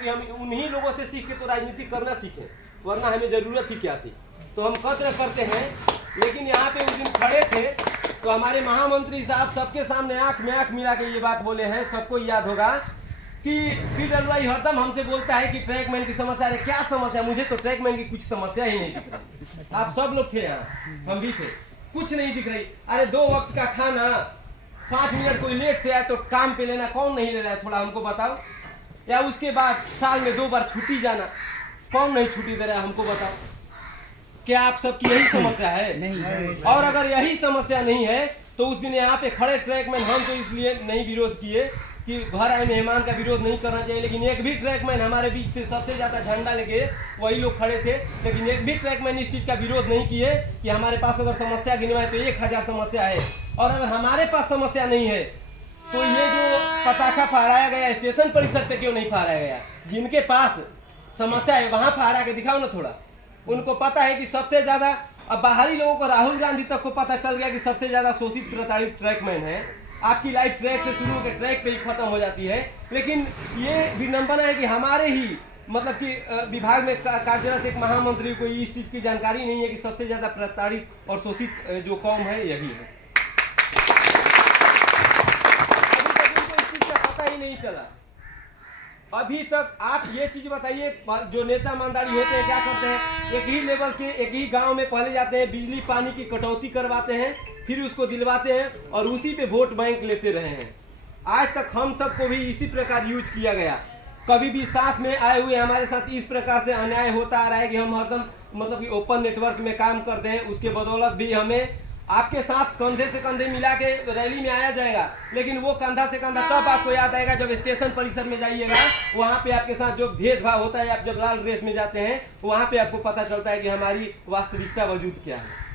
क्योंकि हम उन्हीं लोगों से सीख के तो राजनीति करना सीखे, वरना हमें ज़रूरत ही क्या थी। तो हम कद्र करते हैं। लेकिन यहाँ पे उस दिन खड़े थे तो हमारे महामंत्री साहब सबके सामने आंख में आंख मिला के ये बात बोले हैं, सबको याद होगा कि PWI हरदम हमसे बोलता है कि ट्रैकमैन की समस्या है। क्या समस्या? मुझे तो ट्रैकमैन की कुछ समस्या ही नहीं दिख रही। आप सब लोग थे यहाँ, हम भी थे, कुछ नहीं दिख रही। अरे 2 वक्त का खाना, 5 मिनट कोई लेट से आए तो काम पे लेना, कौन नहीं ले रहा है? थोड़ा हमको बताओ। या उसके बाद साल में 2 बार छुट्टी जाना, कौन नहीं छुट्टी दे रहा है? हमको बताओ। क्या आप सबकी यही समस्या है? नहीं। और अगर यही समस्या नहीं है तो उस दिन यहाँ पे खड़े ट्रैकमैन, हम तो इसलिए नहीं विरोध किए कि घर आए मेहमान का विरोध नहीं करना चाहिए, लेकिन एक भी ट्रैकमैन हमारे बीच से सबसे ज़्यादा झंडा लेके वही लोग खड़े थे, लेकिन एक भी ट्रैकमैन इस चीज़ का विरोध नहीं किए कि हमारे पास अगर समस्या गिनवाए तो 1000 समस्या है, और अगर हमारे पास समस्या नहीं है तो ये जो पताखा फहराया गया स्टेशन परिसर पे क्यों नहीं फहराया गया? जिनके पास समस्या है वहाँ फहरा के दिखाओ ना थोड़ा। उनको पता है कि सबसे ज़्यादा, अब बाहरी लोगों को, राहुल गांधी तक को पता चल गया कि सबसे ज़्यादा शोषित प्रताड़ित ट्रैकमैन है। आपकी लाइफ ट्रैक से शुरू होकर ट्रैक पे ही खत्म हो जाती है। लेकिन ये विडंबना है कि हमारे ही मतलब कि विभाग में कार्यरत एक महामंत्री को इस चीज़ की जानकारी नहीं है कि सबसे ज़्यादा प्रताड़ित और शोषित जो कौम है यही है। अभी तक इनको इस चीज़ का पता ही नहीं चला। अभी तक आप ये चीज बताइए, जो नेता ईमानदारी होते हैं क्या करते हैं? एक ही लेवल के, एक ही गांव में पहले जाते हैं, बिजली पानी की कटौती करवाते हैं, फिर उसको दिलवाते हैं और उसी पे वोट बैंक लेते रहे हैं। आज तक हम सबको भी इसी प्रकार यूज किया गया। कभी भी साथ में आए हुए हमारे साथ इस प्रकार से अन्याय होता आ रहा है कि हम हरदम मतलब कि ओपन नेटवर्क में काम करते हैं, उसके बदौलत भी हमें आपके साथ कंधे से कंधे मिला के रैली में आया जाएगा। लेकिन वो कंधा से कंधा तब आपको याद आएगा जब स्टेशन परिसर में जाइएगा, वहाँ पे आपके साथ जो भेदभाव होता है, आप जब लाल ड्रेस में जाते हैं वहाँ पे आपको पता चलता है कि हमारी वास्तविकता वजूद क्या है।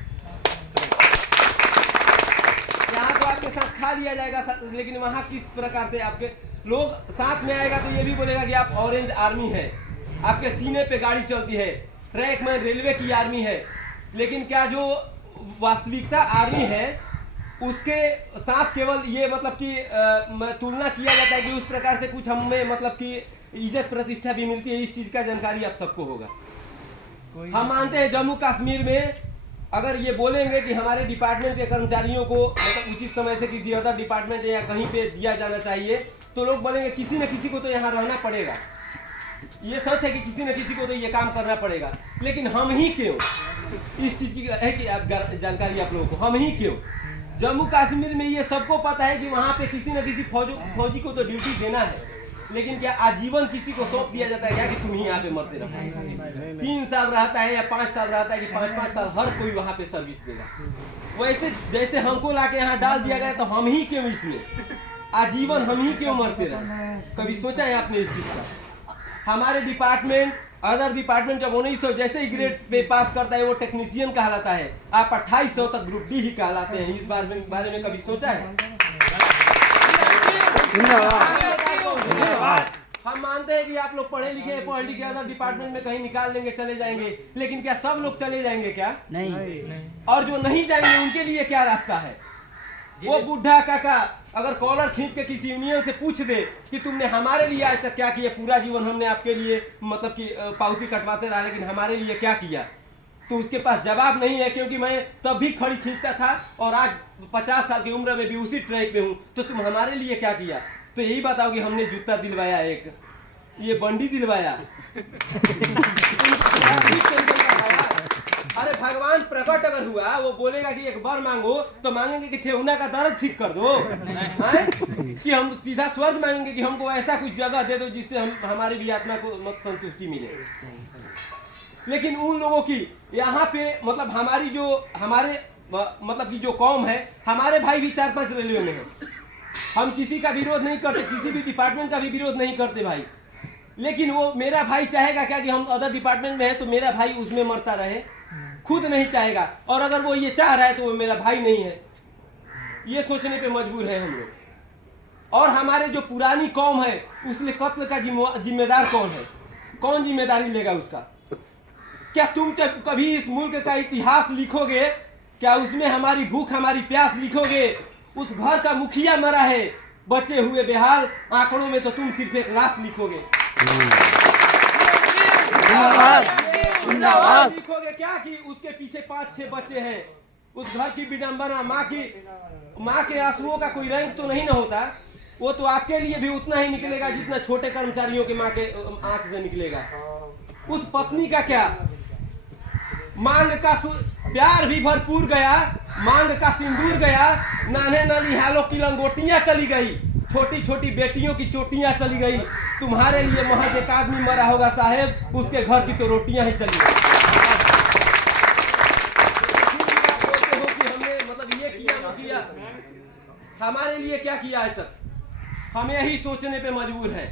यहाँ तो आपके साथ खा लिया जाएगा, लेकिन वहाँ किस प्रकार से आपके लोग साथ में आएगा तो ये भी बोलेगा कि आप ऑरेंज आर्मी है, आपके सीने पे गाड़ी चलती है, ट्रैक में रेलवे की आर्मी है। लेकिन क्या जो वास्तविकता आर्मी है उसके साथ केवल ये मतलब कि तुलना किया जाता है कि उस प्रकार से कुछ हमें मतलब कि इज्जत प्रतिष्ठा भी मिलती है। इस चीज का जानकारी आप सबको होगा। हम मानते हैं जम्मू कश्मीर में अगर ये बोलेंगे कि हमारे डिपार्टमेंट के कर्मचारियों को मतलब उचित समय से किसी अदर डिपार्टमेंट या कहीं पे दिया जाना चाहिए, तो लोग बोलेंगे किसी न किसी को तो यहाँ रहना पड़ेगा। ये सच है कि किसी न किसी को तो ये काम करना पड़ेगा, लेकिन हम ही क्यों? इस चीज की है कि आप जानकारी आप लोगों को, हम ही क्यों? जम्मू कश्मीर में ये सबको पता है कि वहाँ पे किसी न किसी फौजी को तो ड्यूटी देना है, लेकिन क्या आजीवन किसी को सौंप दिया जाता है क्या कि तुम ही यहाँ पे मरते रहो? 3 साल रहता है या 5 साल रहता है कि 5-5 साल हर कोई वहाँ पे सर्विस देगा। वैसे जैसे हमको लाके यहाँ डाल दिया गया तो हम ही क्यों इसमें आजीवन हम ही क्यों मरते रहे? कभी सोचा है आपने इस चीज का? हमारे डिपार्टमेंट अदर डिपार्टमेंट जब 1900 जैसे ही ग्रेड पे पास करता है वो टेक्नीशियन कहलाता है, आप 2800 तक ग्रुप डी ही कहलाते हैं। इस बारे में कभी सोचा है? हम मानते हैं कि आप लोग पढ़े लिखे हैं, पढ़ लिखे अदर डिपार्टमेंट में कहीं निकाल देंगे, चले जाएंगे, लेकिन क्या सब लोग चले जाएंगे क्या? नहीं। और जो नहीं जाएंगे उनके लिए क्या रास्ता है? वो बुढ़ा काका अगर कॉलर खींच के किसी यूनियन से पूछ दे कि तुमने हमारे लिए आज तक क्या किया, पूरा जीवन हमने आपके लिए मतलब कि पावती कटवाते रहा, लेकिन हमारे लिए क्या किया, तो उसके पास जवाब नहीं है। क्योंकि मैं तब भी खड़ी खींचता था और आज 50 साल की उम्र में भी उसी ट्रैक पे हूँ, तो तुम हमारे लिए क्या किया? तो यही बताओ कि हमने जूता दिलवाया, एक ये बंडी दिलवाया। अरे भगवान प्रकट अगर हुआ, वो बोलेगा कि एक बार मांगो तो मांगेंगे कि ठेहुना का दर्द ठीक कर दो, कि हम सीधा स्वर्ग मांगेंगे कि हमको ऐसा कुछ जगह दे दो जिससे हम हमारी भी आत्मा को संतुष्टि मिले। लेकिन उन लोगों की यहाँ पे मतलब हमारी जो हमारे मतलब की जो कौम है, हमारे भाई भी 4-5 रेलवे में है। हम किसी का विरोध नहीं करते, किसी भी डिपार्टमेंट का भी विरोध नहीं करते भाई, लेकिन वो मेरा भाई चाहेगा क्या कि हम अदर डिपार्टमेंट में है तो मेरा भाई उसमें मरता रहे? खुद नहीं चाहेगा। और अगर वो ये चाह रहा है तो वो मेरा भाई नहीं है, ये सोचने पे मजबूर है हम लोग। और हमारे जो पुरानी कौम है उसमें कत्ल का जिम्मेदार कौन है? कौन जिम्मेदारी लेगा उसका? क्या तुम जब कभी इस मुल्क का इतिहास लिखोगे, क्या उसमें हमारी भूख हमारी प्यास लिखोगे? उस घर का मुखिया मरा है, बचे हुए बेहाल आंकड़ों में तो तुम सिर्फ एक लाश लिखोगे। लिखोगे क्या कि उसके पीछे 5-6 बच्चे हैं, उस घर की विडंबना, माँ के आंसुओं का कोई रंग तो नहीं ना होता, वो तो आपके लिए भी उतना ही निकलेगा जितना छोटे कर्मचारियों के माँ के आंख से निकलेगा। उस पत्नी का क्या, मांग का प्यार भी भरपूर गया, मांग का सिंदूर गया, नाने ननिहालों की लंगोटियां चली गई, छोटी छोटी बेटियों की चोटियां चली गई। तुम्हारे लिए महज एक आदमी मरा होगा साहेब, उसके घर की तो रोटियां ही चली गई। बोलते हो कि हमने मतलब ये किया वो किया, हमारे लिए क्या किया आज तक, हम यही सोचने पे मजबूर हैं।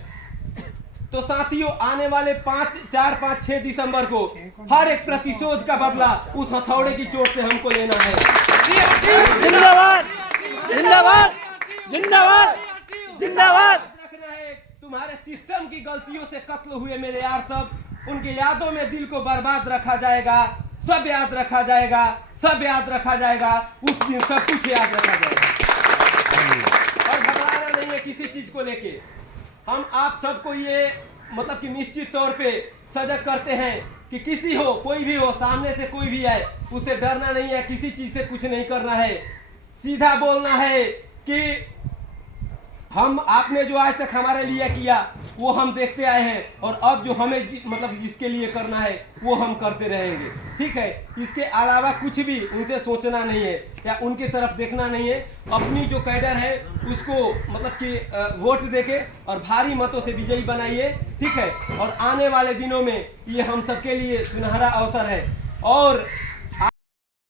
तो साथियों, आने वाले 4, 5, 6 दिसंबर को हर एक प्रतिशोध का बदला उस हथौड़े की चोट से हमको लेना है। जिंदाबाद जिंदाबाद जिंदाबाद जिंदाबाद। रखना है तुम्हारे सिस्टम की गलतियों से कत्ल हुए मेरे यार सब, उनकी यादों में दिल को बर्बाद रखा जाएगा, सब याद रखा जाएगा, सब याद रखा जाएगा, उस दिन सब कुछ याद रखा जाएगा। और घबराना नहीं है किसी चीज को लेके। हम आप सबको ये मतलब कि निश्चित तौर पे सजग करते हैं कि किसी हो, कोई भी हो, सामने से कोई भी आए, उसे डरना नहीं है, किसी चीज से कुछ नहीं करना है, सीधा बोलना है कि हम आपने जो आज तक हमारे लिए किया वो हम देखते आए हैं, और अब जो हमें मतलब जिसके लिए करना है वो हम करते रहेंगे, ठीक है। इसके अलावा कुछ भी उनसे सोचना नहीं है या उनकी तरफ देखना नहीं है। अपनी जो कैडर है उसको मतलब कि वोट देके और भारी मतों से विजयी बनाइए, ठीक है। और आने वाले दिनों में ये हम सबके लिए सुनहरा अवसर है। और